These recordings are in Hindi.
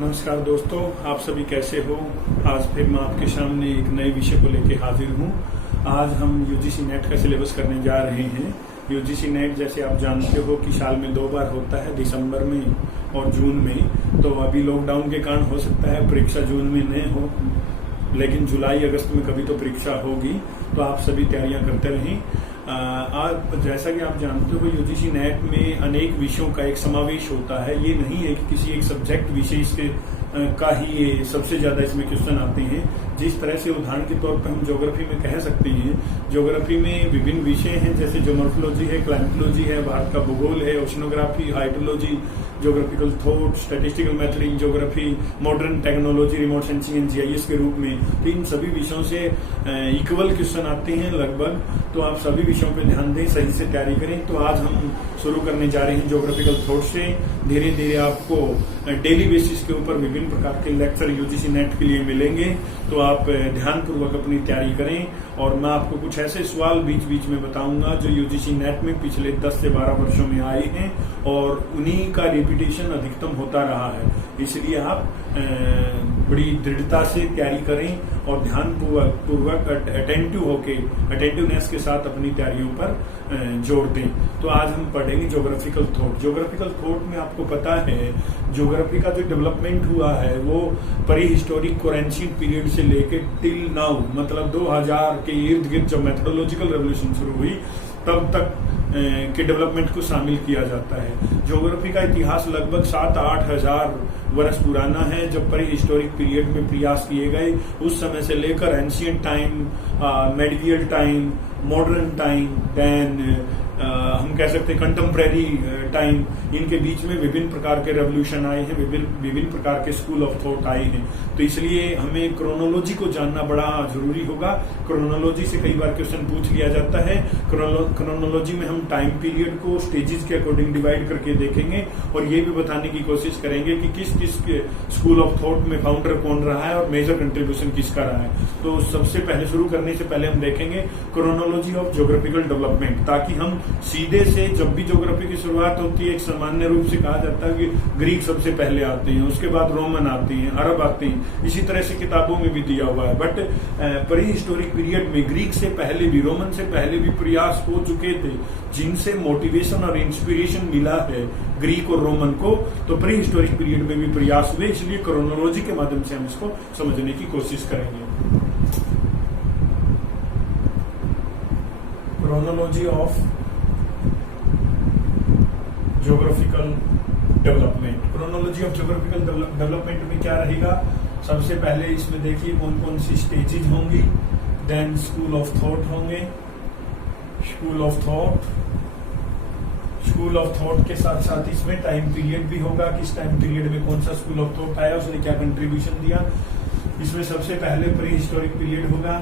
नमस्कार दोस्तों, आप सभी कैसे हो। आज फिर मैं आपके सामने एक नए विषय को लेकर हाजिर हूँ। आज हम यूजीसी नेट का सिलेबस करने जा रहे हैं। यूजीसी नेट जैसे आप जानते हो कि साल में 2 बार होता है, दिसंबर में और जून में। तो अभी लॉकडाउन के कारण हो सकता है परीक्षा जून में नहीं हो, लेकिन जुलाई अगस्त में कभी तो परीक्षा होगी। तो आप सभी तैयारियां करते रहें। आज जैसा कि आप जानते हो यूजीसी नेट में अनेक विषयों का एक समावेश होता है। ये नहीं है कि किसी एक सब्जेक्ट विषय का ही सबसे ज्यादा इसमें क्वेश्चन आते हैं। जिस तरह से उदाहरण के तौर पर हम ज्योग्राफी में कह सकते हैं, ज्योग्राफी में विभिन्न विषय हैं जैसे ज्योमोर्फोलॉजी है, क्लाइमेटोलॉजी है, भारत का भूगोल है, oceanography, hydrology, geographical thought, statistical method in geography, modern technology, remote sensing and GIS के रूप में। तो इन सभी विषयों से इक्वल क्वेश्चन आते हैं लगभग। तो आप सभी विषयों पर ध्यान दें, सही से तैयारी करें। तो आज हम शुरू करने जा रहे हैं ज्योग्राफिकल थॉट से। धीरे धीरे आपको डेली बेसिस के ऊपर विभिन्न प्रकार के लेक्चर यूजीसी नेट के लिए मिलेंगे। तो आप ध्यानपूर्वक अपनी तैयारी करें। और मैं आपको कुछ ऐसे सवाल बीच बीच में बताऊंगा जो यूजीसी नेट में पिछले 10 से 12 वर्षों में आए हैं और उन्हीं का रिपीटेशन अधिकतम होता रहा है। इसलिए आप बड़ी दृढ़ता से तैयारी करें और ध्यानपूर्वक अटेंटिवनेस के साथ अपनी तैयारियों पर जोर दें। तो आज हम पढ़ेंगे ज्योग्राफिकल थॉट। ज्योग्राफिकल थॉट में आपको पता है ज्योग्राफी का जो डेवलपमेंट हुआ है वो प्री हिस्टोरिक कोरेंशियन पीरियड से लेकर टिल नाउ, मतलब 2000 के इर्द गिर्द जब मेथोडोलॉजिकल रेवोल्यूशन शुरू हुई तब तक के डेवलपमेंट को शामिल किया जाता है। ज्योग्राफी का इतिहास लगभग 7-8 हजार वर्ष पुराना है। जब प्री हिस्टोरिक पीरियड में प्रयास किए गए उस समय से लेकर ancient time, medieval time, modern time, then हम कह सकते हैं कंटेम्प्रेरी टाइम, इनके बीच में विभिन्न प्रकार के रेवोल्यूशन आए हैं, विभिन्न प्रकार के स्कूल ऑफ थॉट आए हैं। तो इसलिए हमें क्रोनोलॉजी को जानना बड़ा जरूरी होगा। क्रोनोलॉजी से कई बार क्वेश्चन पूछ लिया जाता है। क्रोनोलॉजी में हम टाइम पीरियड को स्टेजेस के अकॉर्डिंग डिवाइड करके देखेंगे और ये भी बताने की कोशिश करेंगे कि किस किस स्कूल ऑफ थॉट में फाउंडर कौन रहा है और मेजर कंट्रीब्यूशन किसका रहा है। तो सबसे पहले शुरू करने से पहले हम देखेंगे क्रोनोलॉजी ऑफ ज्योग्राफिकल डेवलपमेंट, ताकि हम सीधे से जब भी ज्योग्राफी की शुरुआत होती है एक सामान्य रूप से कहा जाता है कि ग्रीक सबसे पहले आते हैं, उसके बाद रोमन आते हैं, अरब आते हैं। इसी तरह से किताबों में भी दिया हुआ है। बट प्री हिस्टोरिक पीरियड में ग्रीक से पहले भी, रोमन से पहले भी प्रयास हो चुके थे जिनसे मोटिवेशन और इंस्पिरेशन मिला है ग्रीक और रोमन को। तो प्री हिस्टोरिक पीरियड में भी प्रयास हुए, इसलिए क्रोनोलॉजी के माध्यम से हम इसको समझने की कोशिश करेंगे। Chronology of geographical development. Chronology of geographical development में क्या रहेगा, सबसे पहले इसमें देखिए कौन कौन सी स्टेजेज होंगी, देन स्कूल ऑफ थॉट होंगे। स्कूल ऑफ थॉट के साथ साथ इसमें टाइम पीरियड भी होगा, किस टाइम पीरियड में कौन सा स्कूल ऑफ थॉट आया, उसने क्या कंट्रीब्यूशन दिया। इसमें सबसे पहले प्री हिस्टोरिक पीरियड होगा।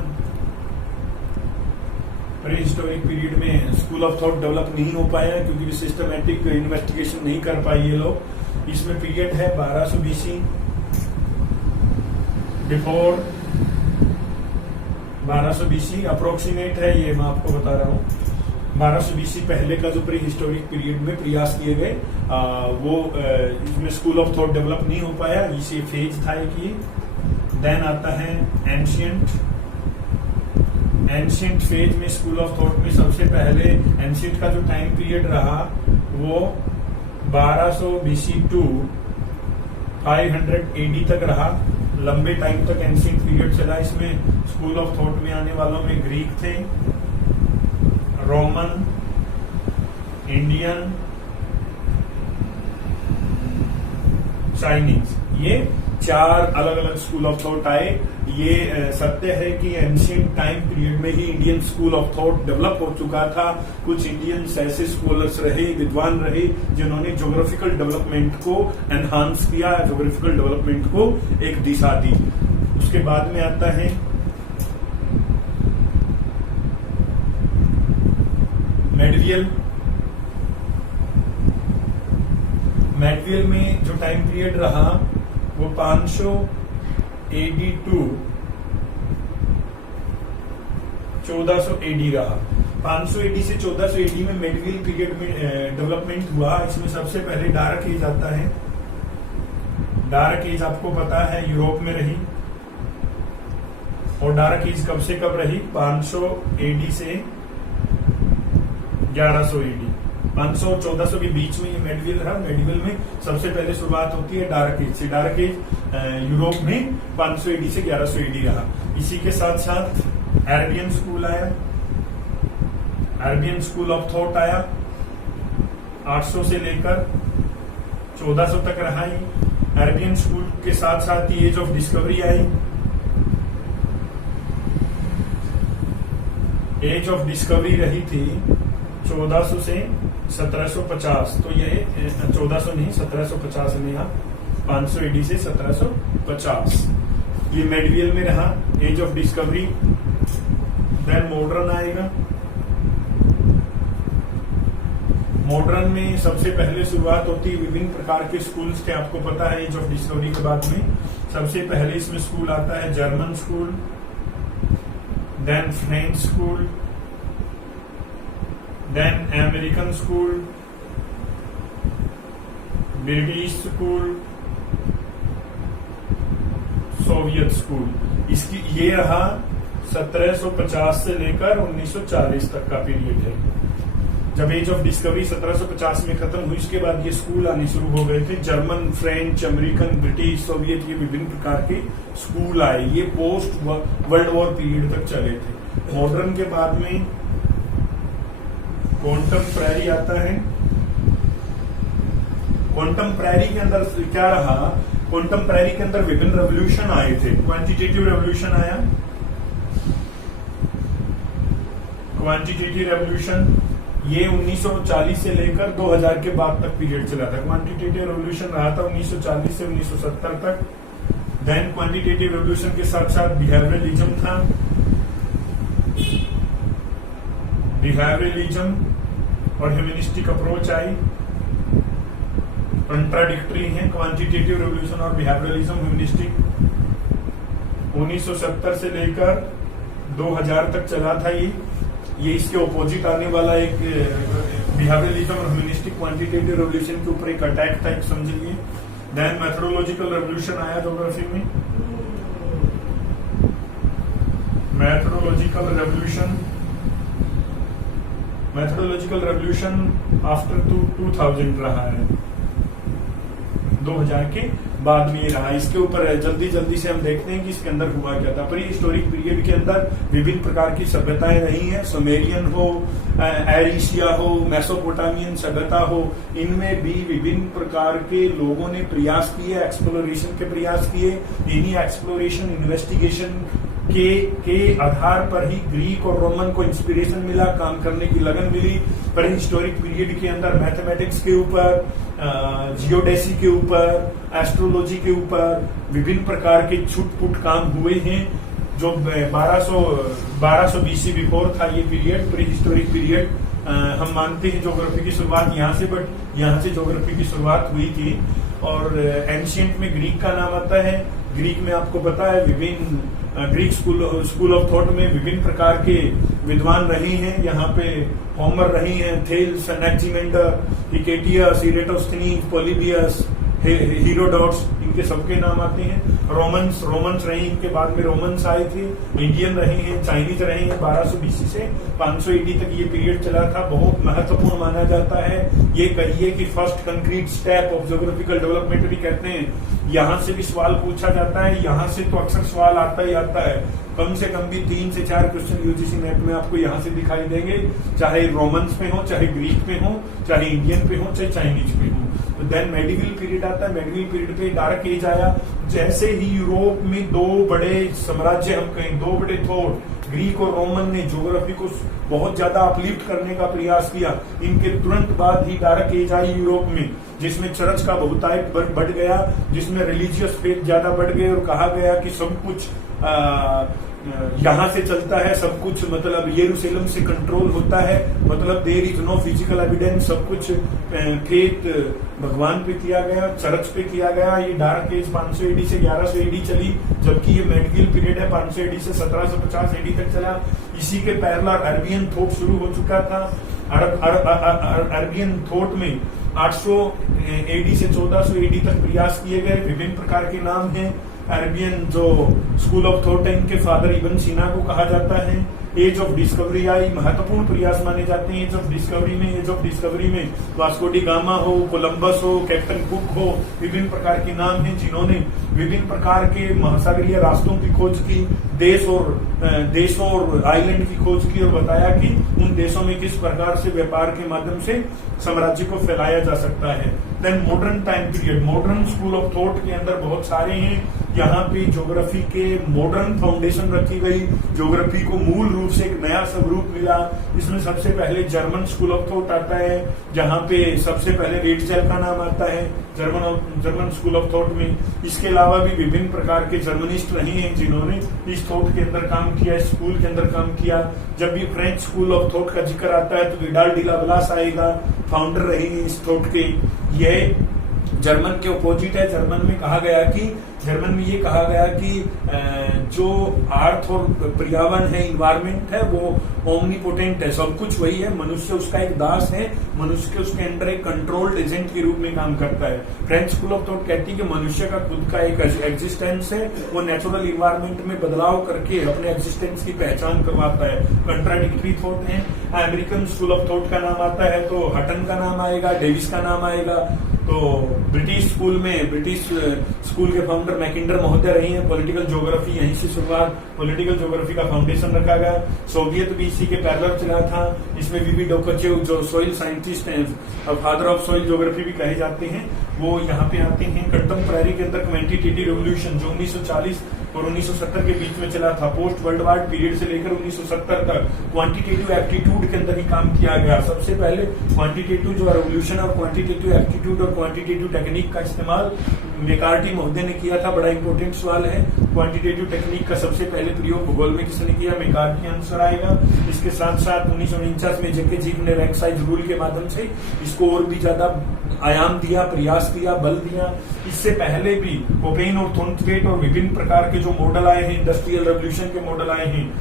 प्री हिस्टोरिक पीरियड में स्कूल ऑफ थॉट डेवलप नहीं हो पाया क्योंकि सिस्टमैटिक इन्वेस्टिगेशन नहीं कर पाए ये लोग। इसमें पीरियड है 1200 बीसी, बिफोर 1200 बीसी अप्रोक्सीमेट है, ये मैं आपको बता रहा हूँ। 1200 बीसी पहले का जो प्री हिस्टोरिक पीरियड में प्रयास किए गए वो इसमें स्कूल ऑफ थॉट डेवलप नहीं हो पाया, इसी फेज था एक ये। देन आता है एंशियंट फेज में स्कूल ऑफ थॉट में सबसे पहले एंशियंट का जो टाइम पीरियड रहा वो 1200 बीसी टू 500 एडी तक रहा। लंबे टाइम तक एंशियंट पीरियड चला। इसमें स्कूल ऑफ थॉट में आने वालों में ग्रीक थे, रोमन, इंडियन, चाइनीज, ये 4 अलग अलग स्कूल ऑफ थॉट आए। ये सत्य है कि एंशियंट टाइम पीरियड में ही Indian school of thought develop हो चुका था। कुछ इंडियंस ऐसे स्कॉलर्स रहे, विद्वान रहे जिन्होंने ज्योग्राफिकल डेवलपमेंट को एनहांस किया, ज्योग्राफिकल डेवलपमेंट को एक दिशा दी। उसके बाद में आता है मेडिवियल। मेडिवियल में जो टाइम पीरियड रहा वो 500 एडी टू 1400 एडी रहा। 500 एडी से 1400 एडी में मेडिवियल पीरियड में डेवलपमेंट हुआ। इसमें सबसे पहले डार्क एज आता है। डार्क एज आपको पता है यूरोप में रही, और डार्क एज कब से कब रही? 500 एडी से 1100 एडी। 500 और 1400 के बीच में ये मेडिवल रहा। मेडिवल में सबसे पहले शुरुआत होती है डार्क एज से। डार्क एज यूरोप में 500 एडी से 1100 एडी रहा। इसी के साथ साथ अरबियन स्कूल आया, अरबियन स्कूल ऑफ थॉट आया, 800 से लेकर 1400 तक रहा। अरबियन स्कूल के साथ साथ ही एज ऑफ डिस्कवरी आई। एज ऑफ डिस्कवरी रही थी 1400 से 1750, तो ये 1400 नहीं 1750 में यहाँ 500 एडी से 1750 ये मेडिवल में रहा, age of discovery. Then modern आएगा। मॉडर्न में सबसे पहले शुरुआत होती है विभिन्न प्रकार के स्कूल्स के, आपको पता है एज ऑफ डिस्कवरी के बाद में सबसे पहले इसमें स्कूल आता है German school, then French school, then American school, British school, Soviet school. इसकी ये रहा 1750 से लेकर 1940 तक का पीरियड है। जब एज ऑफ डिस्कवरी 1750 में खत्म हुई, इसके बाद ये स्कूल आने शुरू हो गए थे। German, French, American, British, Soviet, ये विभिन्न प्रकार के स्कूल आए। ये पोस्ट वर्ल्ड वॉर पीरियड तक चले थे। मॉडर्न के बाद में कॉन्टेम्परेरी आता है। कॉन्टेम्परेरी के अंदर क्या रहा? कॉन्टेम्परेरी के अंदर विभिन्न रेवोल्यूशन आए थे। क्वांटिटेटिव रेवोल्यूशन आया, क्वांटिटेटिव रेवोल्यूशन ये 1940 से लेकर 2000 के बाद तक पीरियड चला था। क्वांटिटेटिव रेवोल्यूशन रहा था 1940 से 1970 तक। देन क्वांटिटेटिव रेवोल्यूशन के साथ साथ बिहेवियरलिज्म था। बिहेवियरलिज्म और ह्यूमनिस्टिक अप्रोच आई। कंट्राडिक्टरी है क्वांटिटेटिव रेवोल्यूशन और बिहेवियरलिज्म, ह्यूमनिस्टिक। 1970 से लेकर 2000 तक चला था ये इसके ऑपोजिट आने वाला एक बिहेवियरलिज्म और ह्यूमनिस्टिक क्वांटिटेटिव रेवोल्यूशन के ऊपर एक अटैक था, एक समझिए। देन मेथोडोलॉजिकल रेवोल्यूशन आया ज्योग्राफी में। मेथोडोलॉजिकल रेवोल्यूशन आफ्टर 2000 रहा है, 2000 के बाद में ये रहा। इसके ऊपर जल्दी से हम देखते हैं कि इसके अंदर हुआ क्या था। प्री हिस्टोरिक पीरियड के अंदर विभिन्न प्रकार की सभ्यताएं रही हैं। सुमेरियन हो, एरिशिया हो, मेसोपोटामियन सभ्यता हो, इनमें भी विभिन्न प्रकार के लोगों ने प्रयास किए, एक्सप्लोरेशन के प्रयास किए। इन्हीं एक्सप्लोरेशन, इन्वेस्टिगेशन के आधार पर ही ग्रीक और रोमन को इंस्पिरेशन मिला, काम करने की लगन मिली। प्री हिस्टोरिक पीरियड के अंदर मैथमेटिक्स के ऊपर, जियोडेसी के ऊपर, एस्ट्रोलॉजी के ऊपर विभिन्न प्रकार के छुटपुट काम हुए हैं। जो 1200 बीसी बिफोर था ये पीरियड, प्री हिस्टोरिक पीरियड। हम मानते हैं ज्योग्राफी की शुरुआत यहाँ से, बट यहाँ से ज्योग्राफी की शुरुआत हुई थी। और एंशियंट में ग्रीक का नाम आता है। ग्रीक में आपको पता है विभिन्न ग्रीक स्कूल ऑफ थॉट में विभिन्न प्रकार के विद्वान रहे हैं। यहाँ पे होमर रहे हैं, थेल्स, एनेक्सिमेंडर, हिकेटियस, इरेटोस्थनीज, पॉलीबियस, हीरोडोट्स, इनके सबके नाम आते हैं। रोमन्स रहे, इनके बाद में रोमन्स आए थे। इंडियन रहे हैं, चाइनीज रहे हैं। 1200 बीसी से 500 एडी तक ये पीरियड चला था। बहुत महत्वपूर्ण माना जाता है। ये कहिए कि first concrete step of geographical development भी कहते हैं। यहाँ से भी सवाल पूछा जाता है, यहाँ से तो अक्सर सवाल आता ही आता है। कम से कम भी 3 से 4 क्वेश्चन यूजीसी नेट में आपको यहाँ से दिखाई देंगे, चाहे रोमन्स में हो, चाहे ग्रीक में हो, चाहे इंडियन पे हो, चाहे चाइनीज पे हो। तो देन मेडिवल पीरियड आता है। मेडिवल पीरियड पे डार्क एज आया। जैसे ही यूरोप में 2 बड़े साम्राज्य, हम कहें 2 बड़े थॉट, ग्रीक और रोमन ने ज्योग्राफी को बहुत ज्यादा अपलिफ्ट करने का प्रयास किया, इनके तुरंत बाद ही डार्क एज आई यूरोप में, जिसमें चर्च का बहुतायत बढ़ गया, जिसमें रिलीजियस फेथ ज्यादा बढ़ गए और कहा गया कि सब कुछ यहाँ से चलता है, सब कुछ मतलब यरूशलेम से कंट्रोल होता है, मतलब there is no physical evidence, सब कुछ फेथ भगवान पे किया गया, चर्च पे किया गया। ये डार्क एज 500 एडी से 1100 एडी चली, जबकि ये मेडिवल पीरियड है 500 एडी से 1750 एडी तक चला। इसी के पैरेलल अरबियन थॉट शुरू हो चुका था। अरबियन थॉट में 800 एडी से 1400 एडी तक प्रयास किए गए। विभिन्न प्रकार के नाम हैं। अरबियन जो स्कूल ऑफ थॉट है, इनके फादर इब्न सीना को कहा जाता है। एज ऑफ डिस्कवरी आई, महत्वपूर्ण प्रयास माने जाते हैं एज ऑफ डिस्कवरी में वास्को डी गामा हो, कोलंबस हो, कैप्टन कुक हो, विभिन्न प्रकार के नाम हैं जिन्होंने विभिन्न प्रकार के महासागरीय रास्तों की खोज की, देशों और आइलैंड की खोज की और बताया कि उन देशों में किस प्रकार से व्यापार के माध्यम से साम्राज्य को फैलाया जा सकता है। Then modern time period, modern school of thought के अंदर बहुत सारे हैं। यहाँ पे ज्योग्राफी के मॉडर्न फाउंडेशन रखी गई, ज्योग्राफी को मूल रूप से एक नया स्वरूप मिला। इसमें सबसे पहले जर्मन स्कूल ऑफ थॉट आता है, जहाँ पे सबसे पहले रेटजेल का नाम आता है जर्मन स्कूल ऑफ थॉट में। इसके अलावा भी विभिन्न प्रकार के जर्मनिस्ट रहे हैं जिन्होंने इस थॉट के अंदर काम किया, इस स्कूल के अंदर काम किया। जब भी फ्रेंच स्कूल ऑफ थॉट का जिक्र आता है तो विडाल डी ला ब्लास आएगा, फाउंडर रहे हैं इस थॉट के। यह जर्मन के अपोजिट है। जर्मन में ये कहा गया कि जो अर्थ और पर्यावरण है, इन्वायरमेंट है, वो ओमनीपोटेंट है, सब कुछ वही है, मनुष्य उसका एक दास है, मनुष्य के उसके अंडर एक कंट्रोल्ड एजेंट के रूप में काम करता है। फ्रेंच स्कूल ऑफ थॉट कहती है कि मनुष्य का खुद का एक एग्जिस्टेंस है, वो नेचुरल इन्वायरमेंट में बदलाव करके अपने एग्जिस्टेंस की पहचान करवाता है। कंट्राडिक्टरी थॉट है। अमेरिकन स्कूल ऑफ थॉट का नाम आता है तो हटन का नाम आएगा, डेविस का नाम आएगा। तो ब्रिटिश स्कूल के फाउंडर मैकिंडर महोदय रही हैं। पॉलिटिकल ज्योग्राफी यहीं से शुरुआत, पॉलिटिकल ज्योग्राफी का फाउंडेशन रखा गया। सोवियत भी इसी के पैरेलल चला था। इसमें वीवी डोकोचेव जो सोइल साइंटिस्ट हैं, फादर ऑफ सोइल ज्योग्राफी भी कहे जाते हैं, वो यहाँ पे आते हैं। कंटेम्पररी के अंदर क्वांटिटेटिव रेवोल्यूशन जो 1940 और 1970 के बीच में चला था, पोस्ट वर्ल्ड वार पीरियड से लेकर 1970 तक क्वांटिटेटिव एप्टीट्यूड के अंदर ही काम किया गया। सबसे पहले क्वांटिटेटिव जो रेवोल्यूशन और क्वांटिटेटिव एप्टीट्यूड और क्वांटिटेटिव टेक्निक का इस्तेमाल मेकार्टी महोदय ने किया था। बड़ा इंपॉर्टेंट सवाल है। क्वांटिटेटिव टेक्निक का सबसे पहले प्रयोग भूगोल में किसने किया? मेकार्टी आंसर आएगा। इसके साथ साथ 1949 में जेके जीव ने रैंक साइज रूल के माध्यम से इसको और भी ज्यादा आयाम दिया, प्रयास दिया, बल दिया। इससे पहले भी कोपेन और थॉर्नथवेट और विभिन्न प्रकार के जो मॉडल आए हैं, इंडस्ट्रियल रेवोल्यूशन के मॉडल आए हैं,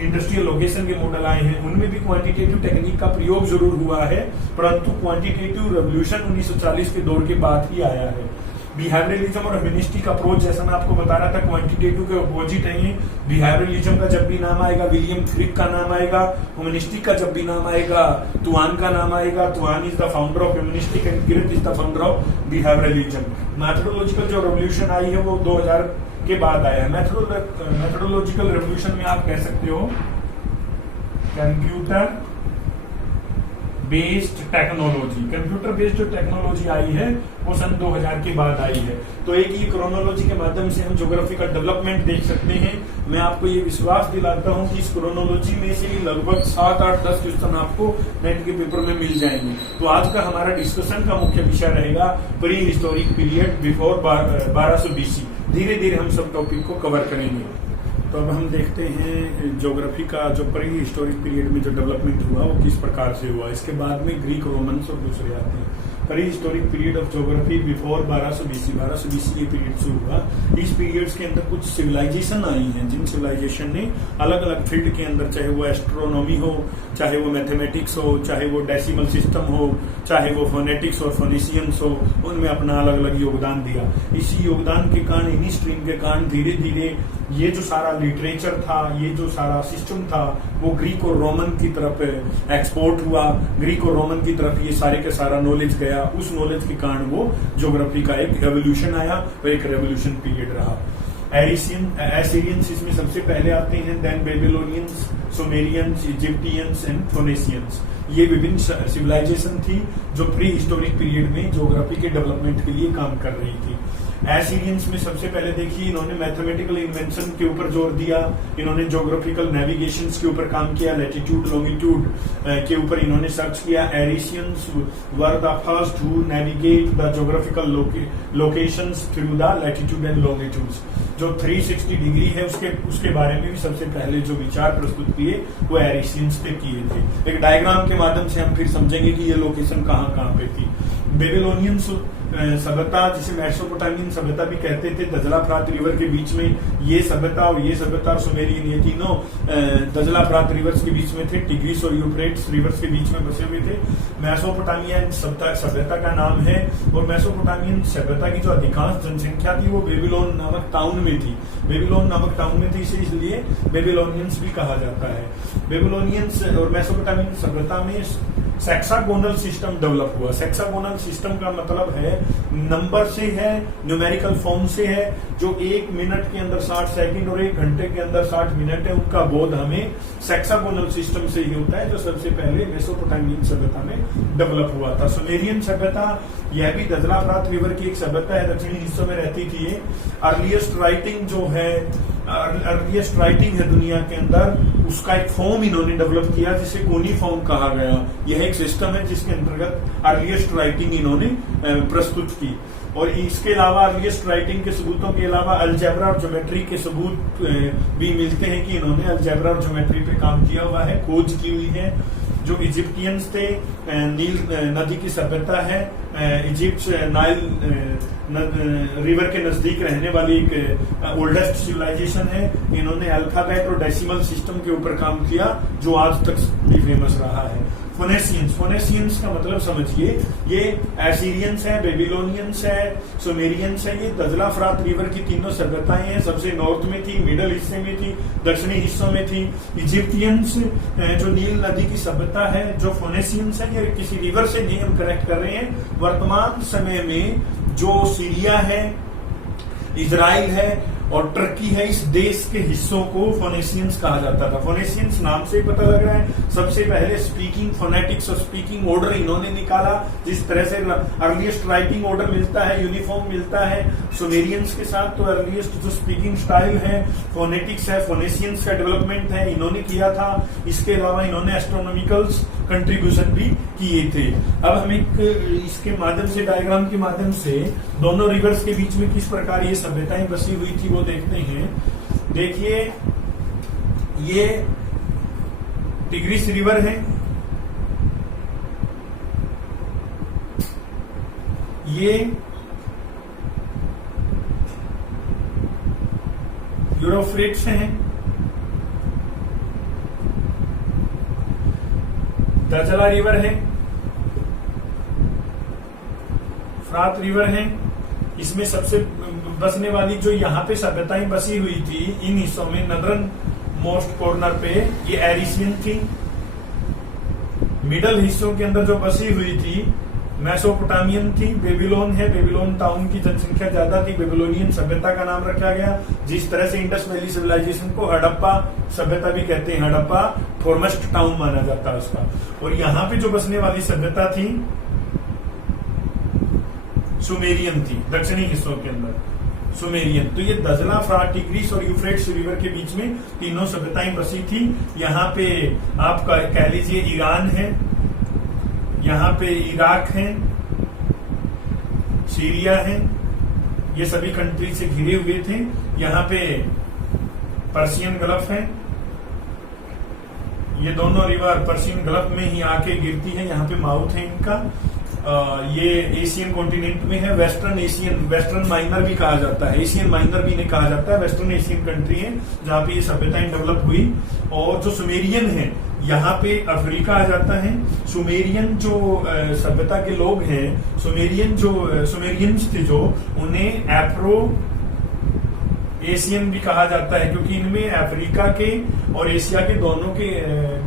इंडस्ट्रियल लोकेशन के मॉडल आए हैं, उनमें भी क्वांटिटेटिव टेक्निक का प्रयोग जरूर हुआ है, परंतु क्वांटिटेटिव रेवोल्यूशन 1940 के दौर के बाद ही आया है। बिहेवियरलिज्म और ह्यूमनिस्टिक अप्रोच, जैसा मैं आपको बता रहा था, क्वांटिटेटिव के अपोजिट है ये। बिहेवियरलिज्म का जब भी नाम आएगा विलियम फ्रिक का नाम आएगा, ह्यूमनिस्टिक का जब भी नाम आएगा तुआन का नाम आएगा। Tuan is the founder of humanistic and Kirk is the founder of behavioralism. Methodological जो रेवोल्यूशन आई है वो 2000 के बाद आया है। मैथोडोलॉजिकल रेवोल्यूशन में आप कह सकते हो कंप्यूटर बेस्ड जो टेक्नोलॉजी आई है वो सन 2000 के बाद आई है। तो एक ही क्रोनोलॉजी के माध्यम से हम ज्योग्राफी का डेवलपमेंट देख सकते हैं। मैं आपको ये विश्वास दिलाता हूं कि इस क्रोनोलॉजी में से लगभग 7, 8, 10 क्वेश्चन आपको नेट के पेपर में मिल जाएंगे। तो आज का हमारा डिस्कशन का मुख्य विषय रहेगा pre historic period before 1200 BC। धीरे धीरे हम सब टॉपिक को कवर करेंगे। तो अब हम देखते हैं ज्योग्राफी का जो प्री हिस्टोरिक पीरियड में जो डेवलपमेंट हुआ वो किस प्रकार से हुआ। इसके बाद में ग्रीक, रोमन्स और दूसरे आते हैं। Pre historic period of geography before 1200 BC ये पीरियड शुरू हुआ। इस पीरियड्स के अंदर कुछ सिविलाइजेशन आई हैं, जिन सिविलाइजेशन ने अलग अलग फील्ड के अंदर, चाहे वो एस्ट्रोनॉमी हो, चाहे वो मैथमेटिक्स हो, चाहे वो डेसिमल सिस्टम हो, चाहे वो फोनेटिक्स और फोनेशियंस हो, उनमें अपना अलग अलग योगदान दिया। इसी योगदान के कारण, इन्हीं स्ट्रीम के कारण धीरे धीरे ये जो सारा लिटरेचर था, ये जो सारा सिस्टम था, वो ग्रीक और रोमन की तरफ एक्सपोर्ट हुआ। ग्रीक और रोमन की तरफ ये सारे का सारा नॉलेज गया। उस नॉलेज के कारण वो ज्योग्राफी का एक रेवोल्यूशन आया और एक रेवोल्यूशन पीरियड रहा। एसिरियंस इसमें सबसे पहले आते हैं, then Babylonians, Sumerians, Egyptians and फोनेशियंस। ये विभिन्न सिविलाइजेशन थी जो प्री हिस्टोरिक पीरियड में ज्योग्राफी के डेवलपमेंट के लिए काम कर रही थी। एसिरियंस में सबसे पहले देखिए, इन्होंने मैथमेटिकल इन्वेंशन के ऊपर जोर दिया। इन्होंने ज्योग्राफिकल नेविगेशंस के ऊपर काम किया, लैटिट्यूड लॉन्गिट्यूड के ऊपर इन्होंने सर्च किया। एरिशियंस were the first who navigate the geographical locations through the latitude and longitudes. जो 360 डिग्री है उसके बारे में भी सबसे पहले जो विचार प्रस्तुत किए वो एरिशियंस ने किए थे। एक डायग्राम के माध्यम से हम फिर समझेंगे कि ये लोकेशन कहाँ कहाँ पे थी। बेबीलोनियंस सभ्यता, जिसे मेसोपोटामियन सभ्यता भी कहते थे, दजला फ्रात रिवर के बीच में ये सभ्यता और सुमेरियन, ये तीनों दजला फ्रात रिवर्स के बीच में थे, टिग्रिस और यूफ्रेट्स रिवर्स के बीच में बसे हुए थे। मेसोपोटामियन सभ्यता का नाम है, और मेसोपोटामियन सभ्यता की जो अधिकांश जनसंख्या थी वो बेबीलोन नामक टाउन में थी। बेबीलोन नामक टाउन में थी, इसे इसलिए बेबीलोनियंस भी कहा जाता है। बेबीलोनियंस और मेसोपोटामियन सभ्यता में सेक्सागोनल सिस्टम डेवलप हुआ। सेक्सागोनल सिस्टम का मतलब है नंबर से है, न्यूमेरिकल फॉर्म से है, जो 1 मिनट के अंदर 60 सेकंड और 1 घंटे के अंदर 60 मिनट है, उनका बोध हमें सेक्सागोनल सिस्टम से ही होता है, जो सबसे पहले मेसोपोटामियन सभ्यता में डेवलप हुआ था। सुमेरियन सभ्यता, यह भी दजला फ्रात रिवर की एक सभ्यता है, दक्षिणी हिस्सों में रहती थी ये। अर्लीस्ट राइटिंग है दुनिया के अंदर, उसका एक फॉर्म इन्होंने डेवलप किया जिसे कोनी फॉर्म कहा गया। यह एक सिस्टम है जिसके अंतर्गत अर्लीस्ट राइटिंग इन्होंने प्रस्तुत की। और इसके अलावा अर्लीस्ट राइटिंग के सबूतों के अलावा अलजेब्रा और ज्योमेट्री के सबूत भी मिलते हैं कि इन्होंने अलजेब्रा और ज्योमेट्री पे काम किया हुआ है, खोज की हुई है। जो इजिप्टियंस थे, नील नदी की सभ्यता है, इजिप्ट नाइल रिवर के नजदीक रहने वाली एक ओल्डेस्ट सिविलाइजेशन है। इन्होंने अल्फाबेट और डेसिमल सिस्टम के ऊपर काम किया, जो आज तक भी फेमस रहा है। फोनेसियंस का मतलब समझिए, ये एसीरियंस है, बेबीलोनियंस है, सुमेरियंस है। ये दजला फ्रात रिवर की तीनों सभ्यताएं हैं। सबसे नॉर्थ में थी, मिडल हिस्से में थी, दक्षिणी हिस्सों में थी। इजिप्टियंस जो नील नदी की सभ्यता है, जो फोनेसियंस है, ये किसी रिवर से नहीं हम करेक्ट कर रहे हैं। वर्तमान समय में जो सीरिया है, इजराइल है और टर्की है, इस देश के हिस्सों को फोनेसियंस कहा जाता था। फोनेसियंस नाम से ही पता लग रहा है, सबसे पहले स्पीकिंग फोनेटिक्स और स्पीकिंग ऑर्डर इन्होंने निकाला। जिस तरह से अर्लीस्ट राइटिंग ऑर्डर मिलता है, यूनिफॉर्म मिलता है सुमेरियंस के साथ, तो अर्लीस्ट जो स्पीकिंग स्टाइल है, फोनेटिक्स है, फोनेसियंस का डेवलपमेंट है, इन्होंने किया था। इसके अलावा इन्होंने एस्ट्रोनॉमिकल्स कंट्रीब्यूशन भी किए थे। अब हम इसके माध्यम से, डायग्राम के माध्यम से दोनों रिवर्स के बीच में किस प्रकार ये सभ्यताएं बसी हुई थी वो देखते हैं। देखिए, ये टिग्रिस रिवर है, ये यूफ्रेट्स हैं, दजला रिवर है, फ्रात रिवर है। इसमें सबसे बसने वाली जो यहाँ पे सभ्यताएं बसी हुई थी इन हिस्सों में, नदरन मोस्ट कॉर्नर पे ये एरिसियन थी। मिडल हिस्सों के अंदर जो बसी हुई थी मेसोपोटामियन थी। बेबीलोन है, बेबीलोन टाउन की जनसंख्या ज्यादा थी, बेबीलोनियन सभ्यता का नाम रखा गया। जिस तरह से इंडस वैली सिविलाइजेशन को हड़प्पा सभ्यता भी कहते हैं, हड़प्पा फॉरमेस्ट टाउन माना जाता है उसका। और यहाँ पे जो बसने वाली सभ्यता थी सुमेरियन थी, दक्षिणी हिस्सों के अंदर सुमेरियन। तो ये दजला फ्रात, टिग्रिस और यूफ्रेट्स रिवर के बीच में तीनों सभ्यताएं बसी थी। यहाँ पे आप कह लीजिए ईरान है, यहाँ पे इराक है, सीरिया है, ये सभी कंट्री से घिरे हुए थे। यहाँ पे पर्शियन गल्फ है, ये दोनों रिवर पर्शियन गल्फ में ही आके गिरती है। यहाँ पे माउथ है इनका। ये एशियन कॉन्टिनेंट में है। वेस्टर्न माइनर भी कहा जाता है, एशियन माइनर भी नहीं कहा जाता है, वेस्टर्न एशियन कंट्री है जहाँ पे ये सभ्यताएं डेवलप हुई। और जो सुमेरियन है, यहाँ पे अफ्रीका आ जाता है। सुमेरियन जो सभ्यता के लोग हैं, सुमेरियंस थे जो, उन्हें एफ्रो एशियन भी कहा जाता है, क्योंकि इनमें अफ्रीका के और एशिया के दोनों के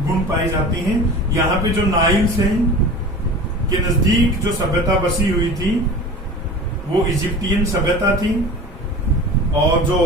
गुण पाए जाते हैं। यहाँ पे जो नाइल्स हैं के नजदीक जो सभ्यता बसी हुई थी वो इजिप्टियन सभ्यता थी। और जो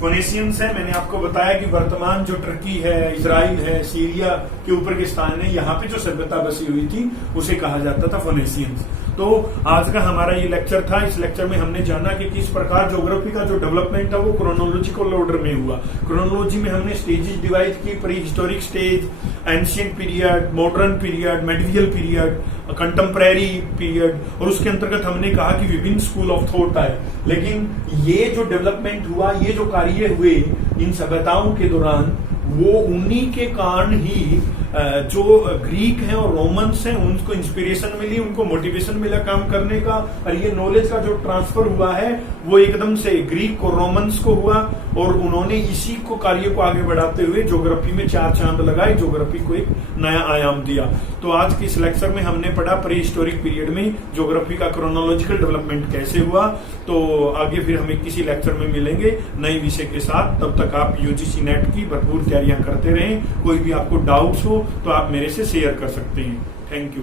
फोनेसियंस है, मैंने आपको बताया कि वर्तमान जो टर्की है, इजराइल है, सीरिया के ऊपर के स्थान है, यहाँ पे जो सभ्यता बसी हुई थी उसे कहा जाता था फोनेसियंस। तो आज का हमारा ये लेक्चर था। इस लेक्चर में हमने जाना कि किस प्रकार ज्योग्राफी का जो डेवलपमेंट है वो क्रोनोलॉजिकल ऑर्डर में हुआ। क्रोनोलॉजी में हमने स्टेजेस डिवाइड की, pre historic stage, ancient period, modern period, medieval period, contemporary period, और उसके अंतर्गत हमने कहा कि विभिन्न स्कूल ऑफ थॉट आए। लेकिन ये जो डेवलपमेंट हुआ, ये जो कार्य हुए इन सभ्यताओं के दौरान, वो उन्हीं के कारण ही जो ग्रीक हैं और रोमन्स हैं उनको इंस्पिरेशन मिली, उनको मोटिवेशन मिला काम करने का, और ये नॉलेज का जो ट्रांसफर हुआ है वो एकदम से ग्रीक को रोमन्स को हुआ, और उन्होंने इसी को कार्य को आगे बढ़ाते हुए ज्योग्राफी में 4 चांद लगाए, ज्योग्राफी को एक नया आयाम दिया। तो आज की इस लेक्चर में हमने पढ़ा प्री हिस्टोरिक पीरियड में ज्योग्राफी का क्रोनोलॉजिकल डेवलपमेंट कैसे हुआ। तो आगे फिर हमें किसी लेक्चर में मिलेंगे नए विषय के साथ। तब तक आप यूजीसी नेट की भरपूर तैयारियां करते रहें। कोई भी आपको डाउट्स हो तो आप मेरे से शेयर कर सकते हैं। Thank you.